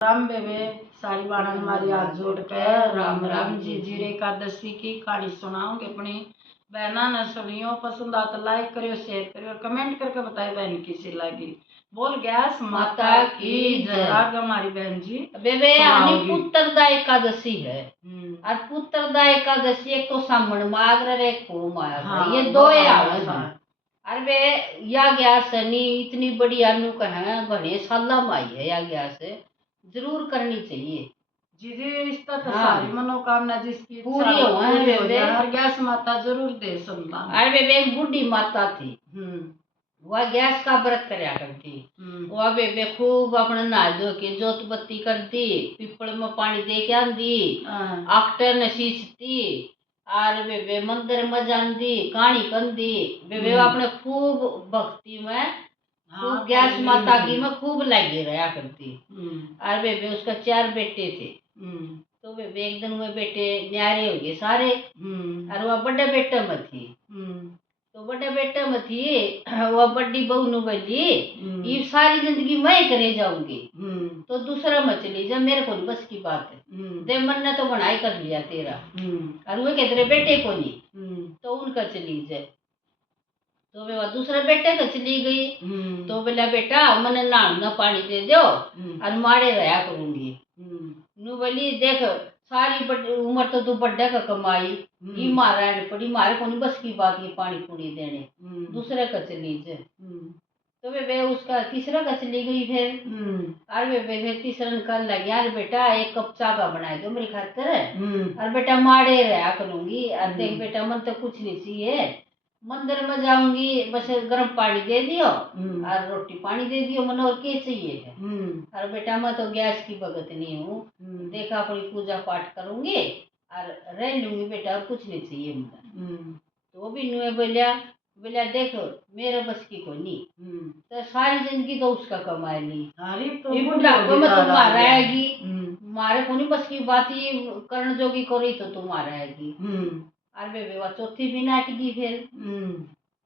राम बेबे सारी बाणन हमारी हाथ जोड़ कर राम राम जी। जीरे एकादशी की कहानी सुनाऊंगी अपनी बहना न सुनियो। पसंद आ तो लाइक करियो, शेयर करियो और कमेंट करके बताइए बहन कैसी लगी। बोल गैस माता की जय। आगे हमारी बहन जी बेबे यानी पुत्रदा एकादशी है। और पुत्रदा एकादशी एक तो सामण माग और एक को माया। हाँ, ये दो आवन है। अरे वे या गया शनि इतनी बड़ी अनु कहे घने साला माई है। या गया से जरूर करनी चाहिए जी जी। रिश्ता तो सारी मनोकामना जिसकी पूरी हो जाए हर गैस माता जरूर दे संतान। अरे बेबे एक बुढ़ी माता थी, वह गैस का व्रत करया करती। वह बेबे खूब अपने नहा धो के जोत बत्ती करती, पीपल में पानी दे के आंदी, आकटर न सींचती और बेबे मंदिर में जांदी, कहानी कंदी। बेबे अपने खूब भक्ति में खूब गैस माता की में खूब लगी रहा करती। और बेबे उसका 4 बेटे थे। तो बेबे एक दिन में बेटे न्यारे हो गए सारे। और वह बड़े बेटे में थी। तो बड़े बेटे में थी वह बड़ी बहू नु बोली ये सारी जिंदगी मैं करे जाऊंगी, तो दूसरा में चली जा, मेरे को बस की बात है। दे मन ने तो बनाई कर लिया तेरा। और वो कहते बेटे को नहीं, तो उनका चली जाए। तो वे दूसरे बेटे का चली गई। तो बोला बेटा मन नहाना पानी दे दो और मारे रहा करूंगी। नु बोली देख सारी उम्र तो तू बड्डे का कमाई ये मारा पड़ी, मारे को नहीं बस की बात ये पानी पूरी देने, दूसरे का चली जाए। तो वे उसका तीसरा का चली गई फिर। और वे तीसरा कर लगी यार बेटा एक कप चाय का बना दो मेरी खातिर। और बेटा मारे रहा करूंगी। और देख बेटा मन तो कुछ नहीं चाहिए, मंदिर में जाऊंगी बस गर्म पानी दे दियो और रोटी पानी दे दियो, मन और क्या चाहिए है। और बेटा मैं तो गैस की भगत नहीं हूँ, देखा अपनी पूजा पाठ करूंगी और रह लूंगी बेटा, और कुछ नहीं चाहिए मुझे। तो वो भी नुए बोलिया बोलिया देखो मेरे बस की को नहीं, तो सारी जिंदगी तो उसका कमाए ली। बुढ़ापे में तुम माराएगी, मारे को नहीं बस की बात ही करण जोगी करी तो तुम माराएगी। और बेबे वह चौथी भी नाटकी फिर।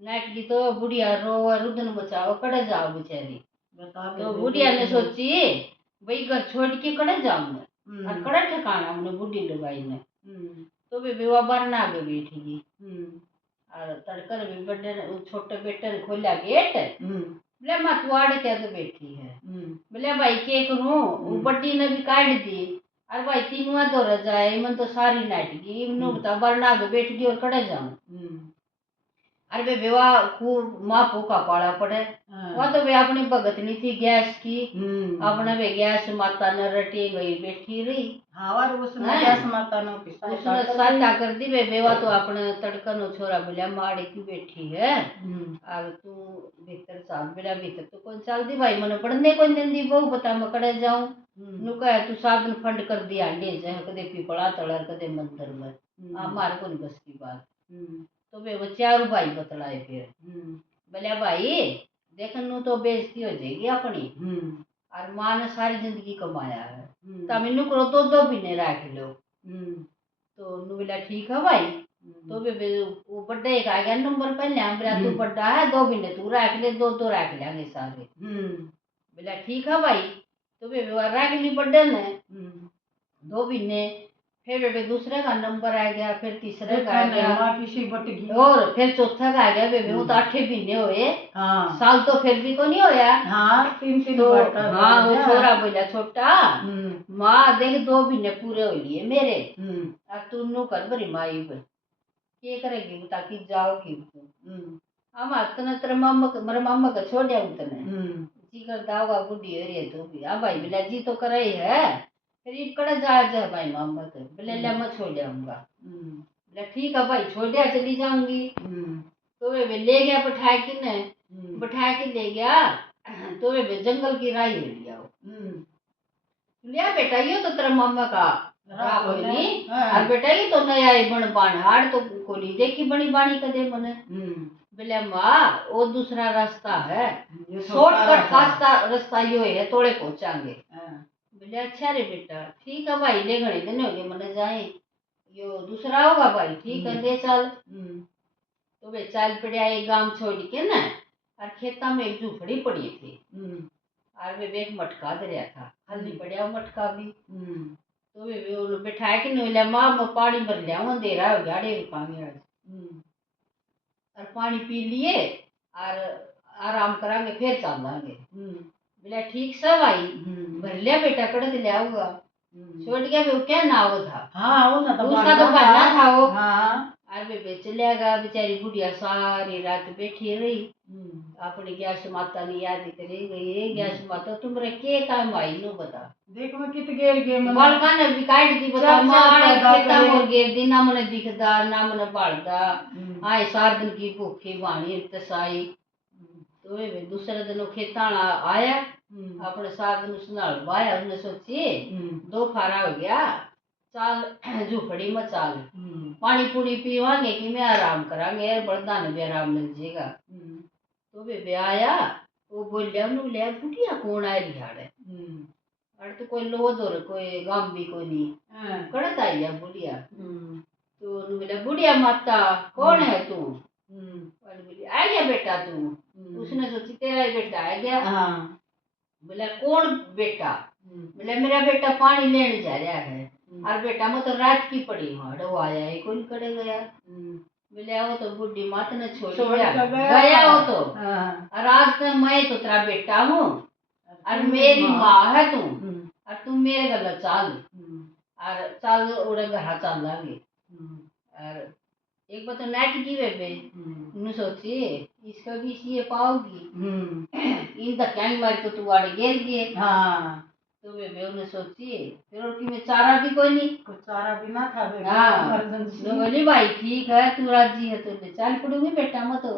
नाटकी तो बुढ़िया रो रुदन बचाओ कड़े जाओ बेचारी। तो बुढ़िया ने सोची भाई घर छोड़ के कड़े जाऊंगा और कड़े ठिकाना हमने बुढ़ी लुगाई ने। तो बेबे वह बरना आगे बैठी और तड़कर भी बड़े छोटे बेटे ने खोला गेट। बोले मतवाड़ क्या तो बैठी है। बोले भाई के करूं, वो बड्डी ने भी काट दी और भाई तीनों तो रजाए मन तो सारी नाटकी इमनु बता बरना आगे बैठ गई और कड़े जाऊं। अरे वे बेवा खूब माँ का पाला पड़े। वह तो वे अपनी भगत नहीं थी गैस की, अपने वे गैस माता ने रटी गई बैठी रही। हाँ उसने गैस माता ने उसने सहायता कर दी। वे बेवा तो अपने तड़कन छोरा बोलिया माड़ी की बैठी है और तू भीतर चाल। बोला भीतर तो कौन चाल दी भाई मैंने पढ़ने कौन दी बहु बता मैं कड़े जाऊं। नु कहे तू साधन फंड कर दिया ले जाए कदे पीपड़ा तड़र कदे मंदिर में, हमारे को नहीं बस की बात। तो वे वो 4 भाई बतलाए फिर। बोले भाई देखन तो बेइज्जती हो जाएगी अपनी और माँ ने सारी जिंदगी कमाया है, तब इन्हू करो 2-2 महीने रख लो। तो नु बोला ठीक है भाई। तो वे वो बड्डे का आ गया नंबर पहले हम बोला तू बड्डा है 2 महीने तू रख ले, 2-2 रख लेंगे सारे। बोला ठीक है भाई। तो वे रख ली बड्डे ने 2 महीने। फिर बेबे दूसरे का नंबर आ गया, फिर तीसरे का आ गया और फिर चौथा का आ गया। बेबे वो तो 8 महीने हुए, साल तो फिर भी को नहीं होया। तो हाँ वो छोरा बोला छोटा माँ देख 2 महीने पूरे हो लिए मेरे, अब तू नु कर बरी माई क्या करेगी बता कि जाओगी हम तने तेरे मामा मेरे मामा का छोड़िया तने जी कर दावा बुढ़ी है तो भी। हाँ भाई बोला जी तो करे ही है फिर कड़ा जा भाई मामा तो बोले ले मैं छोड़ जाऊंगा। बोला ठीक है भाई छोड़ दिया चली जाऊंगी। तो वे ले गया बैठा के ने बैठा के ले गया। तो वे जंगल की राह ले लिया लिया बेटा ये तो तेरा मामा का कोई नहीं और बेटा ये तो नया बन बाण हाड़ तो कोली देखी बनी बाणी कदे मने। बोले माँ वो दूसरा रास्ता है, शॉर्टकट रास्ता यो है तोड़े पहुंचाएंगे। बोले अच्छा रे बेटा ठीक है भाई ले घने दिन हो गए मने जाए यो दूसरा होगा भाई ठीक है ले चल। तो वे चल पड़े एक गांव छोड़ के ना और खेता में एक झूपड़ी पड़ी थी और वे एक मटका दरिया था खाली पड़ा मटका भी। तो वे उन्हें बैठाया कि नहीं माँ मैं पानी भर लिया हूँ अंधेरा हो गया डेढ़ पानी आज और पानी पी लिए और आराम करांगे फिर चलेंगे। बोला ठीक सब आई भर लिया बेटा कड़क लिया होगा छोड़ गया वो क्या नाव था। हाँ वो ना तो उसका तो बनना था वो। हाँ और वे चलिया गया बेचारी बुढ़िया सारी रात बैठी रही अपनी गैस माता ने याद करी गई गैस माता तुमरे के काम आई नो बता देखो मैं कित गेर गे मन बालका ने भी काट दी बता मारे खेता मोर गेर दी ना मने दिखदा ना मने बालदा आए सार दिन की भूखी बाणी तसाई। तो वे दूसरे दिन खेता आया अपने साग नु संभाल बाया उसने सोची दो फारा हो गया चाल झुपड़ी में चाल पानी पूरी पीवांगे कि मैं आराम करांगे बड़दा ने भी आराम मिल जाएगा। तो वे आया वो बोलिया बोलिया बुढ़िया कौन आ रही हाड़े अरे तो कोई लोध और कोई गांव भी कोई नहीं कड़त आई है बुढ़िया। तो बोला बुढ़िया माता कौन है तू बोली आ गया बेटा तू उसने सोची तेरा ही बेटा आ गया। बोला कौन बेटा बोला मेरा बेटा पानी लेने जा रहा है और बेटा मैं तो रात की पड़ी हूँ वो आया है कौन करे गया बोले वो तो बुढ़ी मात ने छोड़ गया वो तो और आज तक मैं तो तेरा बेटा हूँ और मेरी माँ है तू और तुम मेरे गल चाल और चल उड़े घर चल लांगे। और एक बार तो नेट की वे नु सोची इसका भी ये पाओगी इन धक्का मारी तो तू आड़े गिर गए। तो वे उन्हें सोची फिर उनकी में चारा भी कोई नहीं कुछ चारा भी ना था बोली भाई ठीक है तू राजी है तो ले चल पड़ूंगी बेटा मैं तो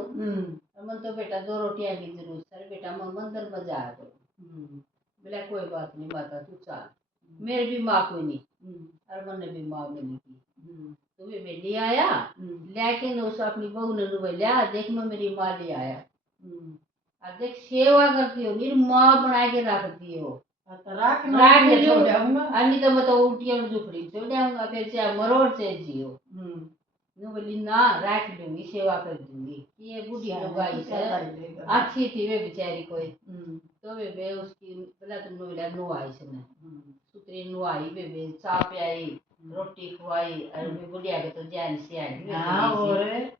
मन तो बेटा दो रोटियां की जरूरत है बेटा मैं मंदिर बजा दो बोला कोई बात नहीं माता तू चल मेरे भी माँ कोई नहीं और मैंने भी माँ मिली थी। तो वे ले आया लेकिन उस अपनी बहू ने बोलिया देख मैं मेरी माँ ले आया और देख सेवा करती हो मेरी माँ बना के रखती हो राख नहीं तो मैं तो उल्टियां झुपड़ी छोड़ जाऊंगा फिर चाहे मरोड़ से जियो बोली ना राख लूंगी सेवा कर दूंगी ये बुढ़ी लुगाई से अच्छी थी वे बेचारी कोई। तो वे उसकी बोला तुम बोला नुआई से सुतरी नुआई वे चाय पियाई रोटी खुआई और बुढ़िया के तो जान से आई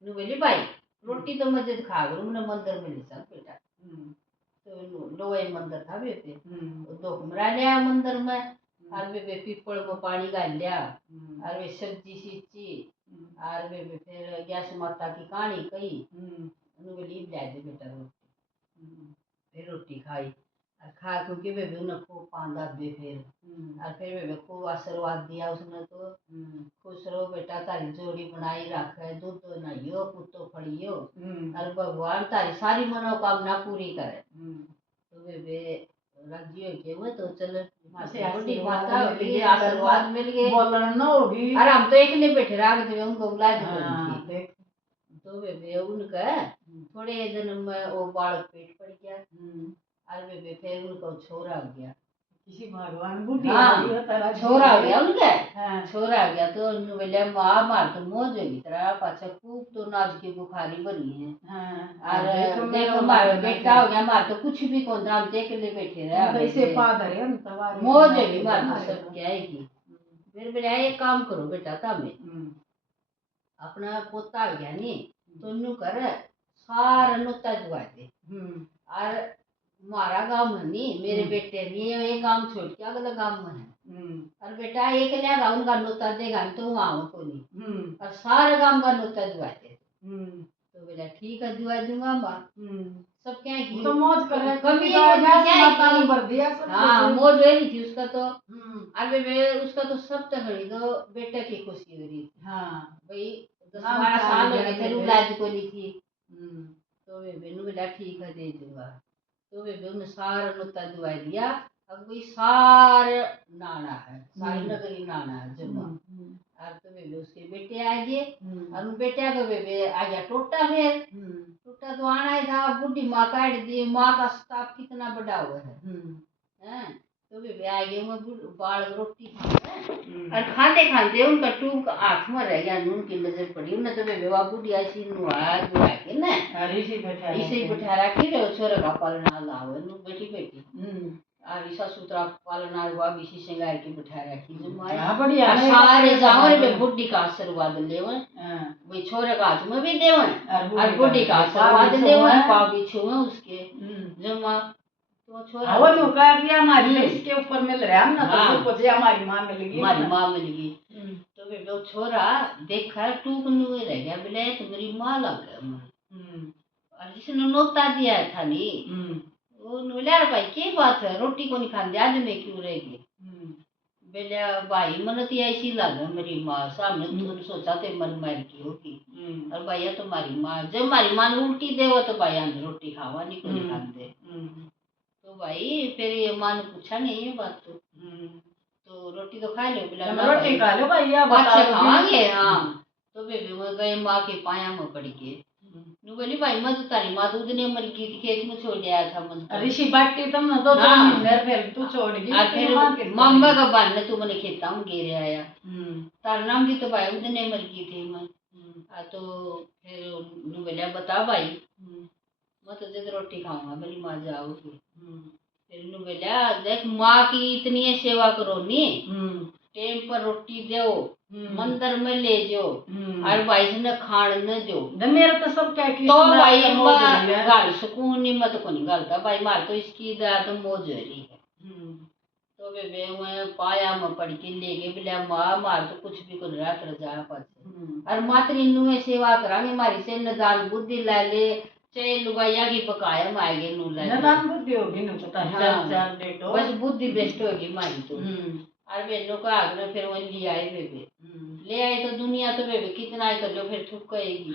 बोली भाई रोटी तो मजे खा गई मैंने मंदिर में ले चल बेटा। तो लोए मंदिर था वे पे दो कमरा लिया मंदिर में और वे पीपल में पानी डाल लिया और वे सब्जी सींची और वे फिर गैस माता की कहानी कही बोली ले दे बेटा रोटी फिर रोटी खाई और खा क्योंकि वे उन्हें खूब पांदा दे फिर वे खूब आशीर्वाद दिया उसने तो खुश रहो बेटा तारी जोड़ी बनाई रखे दूध तो नहियो पुतो फड़ियो और भगवान तारी सारी मनोकामना पूरी करे। तो वे राजी हो गए वो तो चलो बड़ी माता होगी आशीर्वाद मिल गए बोलना ना होगी और हम तो एक ने बैठे राख दे उनको बुला दे। तो वे उनका थोड़े दिन में वो बालक पेट पड़ गया और वे फिर उनको छोरा हो गया किसी भगवान बुढ़ी छोरा हो गया उनका छोरा हो गया तो बोले माँ मार तो मौज होगी तेरा पाछा खूब तो नाच की बुखारी बनी है और देखो मार बेटा हो गया मार तो कुछ भी कौन हम देख ले बैठे रहे मौज होगी मार तो सब क्या है की। फिर बोले एक काम करो बेटा तमें अपना पोता हो गया नी तो नु कर सारा नुता जुआ दे और मारा गांव में नहीं मेरे बेटे ने ये काम छोड़ के अगला गांव में है और बेटा एक लेगा उनका नोता देगा तो वहां को नहीं और सारे गांव का नोता जुआते तो बोला ठीक है जुआ दूंगा माँ सब क्या की तो मौज करे कभी माता ने भर दिया सब हाँ मौज हो रही थी उसका तो अरे वे उसका तो सब तगड़ी तो बेटे की खुशी हो रही भाई 10-12 साल हो गए थे रुलाज को नहीं थी तो वे बेनू बोला ठीक है दे दूंगा। तो वे उन्हें सारा नुता जुआ दिया अब कोई सारे नाना है सारी नगरी नाना है जमा अब तो वे उसके बेटे आ गए और बेटे को वे आ गया टोटा फिर टोटा तो आना ही था बुढ़ी माँ काट दी माँ का स्टाफ कितना बड़ा हुआ है तो वे आ गए वो बाल रोटी और खाते खाते उनका टूक आँख में रह गया नून की नजर पड़ी उन्हें तो वे बुढ़ी ऐसी नुआ जुआ के ना इसे बैठा रखी रे छोरे का पालना लाओ बेटी बेटी आरी ससुतरा पालन आर हुआ बिसी सिंगार के बिठा रखी जमाए हां बढ़िया है सारे जाओ रे बुड्ढी का आशीर्वाद लेवे भाई छोरे का हाथ में भी देवे और बुड्ढी का आशीर्वाद लेवे पाव भी छुए उसके जमा तो छोरा वो नो का भी हमारी इसके ऊपर मिल रहा है ना तो सब कुछ हमारी मां मिलेगी हमारी मां मिलेगी तो वे वो छोरा देखा टूक नुए रह गया बोले तो मेरी मां लग गया और जिसने नोता दिया था नी वो बोले भाई क्या बात है रोटी को नहीं खाने आज में क्यों रहेगी बोले भाई मन तो ऐसी लगे मेरी माँ सामने तुमने सोचा थे मन मार की होगी और भैया तुम्हारी माँ जब हमारी माँ ने उल्टी दे वो तो भाई हम रोटी खावा नहीं को नहीं खाते तो भाई फिर ये माँ ने पूछा नहीं ये बात तो रोटी तो खा लो बोला रोटी खा लो भैया बच्चे खावांगे हाँ तो बेबी वो गए माँ के पाया में पड़ के बोली भाई मैं तो तारी माँ दूध ने मर गई थी खेत में छोड़ आया था मैं ऋषि बाटी तुम दो दो महीने फिर तू छोड़ गई फिर मम्मा का बाल तू मैंने खेता में गिर आया तार नाम भी तो भाई उधर ने मर गई थी मैं तो फिर बोलिया बता भाई मैं तो जिद रोटी खाऊंगा मेरी माँ जाओगी फिर बोलिया देख माँ की इतनी सेवा करो नी टाइम पर रोटी दो मंदिर में ले जाओ और भाई ने खाण न दो मेरा तो सब क्या तो भाई गाल सुकून नहीं मत को नहीं गालता भाई मार तो इसकी दाद मौज रही है तो वे मैं पाया में पड़ के ले गए बोले माँ मार तो कुछ भी कर रात रजा पास और मातरी नुए सेवा करांगे मारी से न दाल बुद्धि ला ले चाहे लुगाइया की पकाया माएगे नु ला न दाल बुद्धि होगी न पता है चार डेटो बस बुद्धि बेस्ट होगी मारी तो और बहनों का आग्रह फिर वही ले आए बेबे ले आए तो दुनिया तो बेबे कितना ही कर लो फिर थूक कहेगी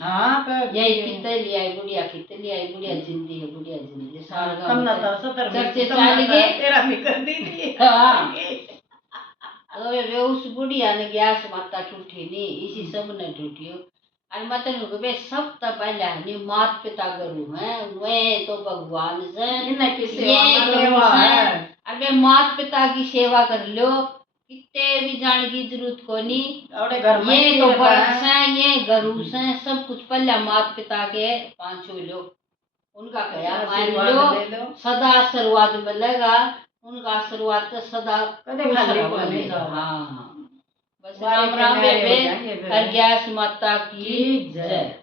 यही कितने ले आई बुढ़िया कितने ले आई बुढ़िया जिंदी है बुढ़िया जिंदी सारा कम ना था 70 चर्चे चाल गए तेरा भी कर दी थी तो बेबे उस बुढ़िया ने गैस माता ठूठी नहीं इसी सब ने ठूठी और मतलब वे सब तो पहले नहीं मात पिता गुरु हैं वे तो भगवान से ये गुरु हैं अरे मात पिता की सेवा कर लो कितने भी जाने की जरूरत को नहीं ये तो बरस है ये गरुस है सब कुछ पहले मात पिता के पांचों लोग उनका कया मान लो सदा आशीर्वाद मिलेगा उनका आशीर्वाद तो सदा हाँ बस राम राम बेबे हर गैस माता की जय।